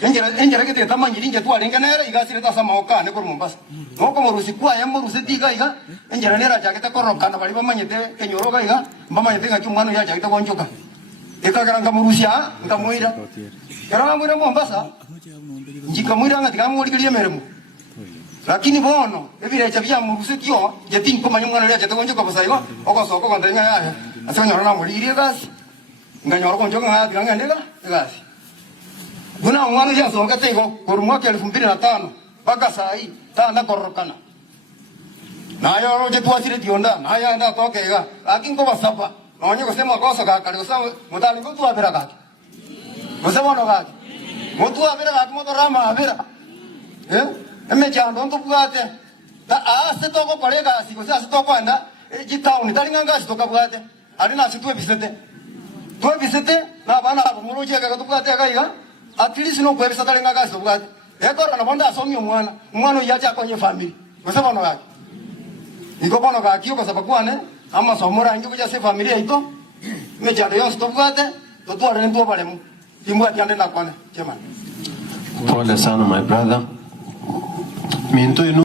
enjera kete tamanyi linje tu alenga nera igasire ta sama oka ne ko Mombasa ngoko morusi kwa yambo ruseti iga enjera nera jaketa korokana bali bamanyete kenyoroga iga bamanyete ga chumano ya jaketa konjoka ekagaranga murusia ngamuira era mwira Mombasa njika mwira ngati kamuri kiliye meremu lakini bono ebirecha bya muruseti yo jetin komanya mwana ya jaketa konjoka basaigo okosoko kondenga ya asonyora na muri gas nganyoro konjoka ngaya diganga ndega gas Guna umwana ya songa tego por mwaka 2005 mpaka saa hii tanda korokana. Na yoro je tuasire dionda na ya nda tokega lakini ko basapa. Naonye kusema kosa kaka kusema mutali ko tuabira kaka. Kusema no kaka. Mutu abira kaka moto rama abira. Eme chando ndo bwate. Ta ase toko kolega siko sa toko anda jitauni talinga ngasi toka bwate. Alina situe bisete. Tuwe bisete na bana muroje kaka tubwate kaka. At least no kwebisa talenga gaso bwate ekora na bonda asomi umwana yacha kwenye family kusema no yake iko bono ga kiyo kwa sababu ane ama somora njuko ya se familia ito mejado yo stop bwate to tuare ndo pale mu timu atiande na kwana chema. Pole sana my brother. Minto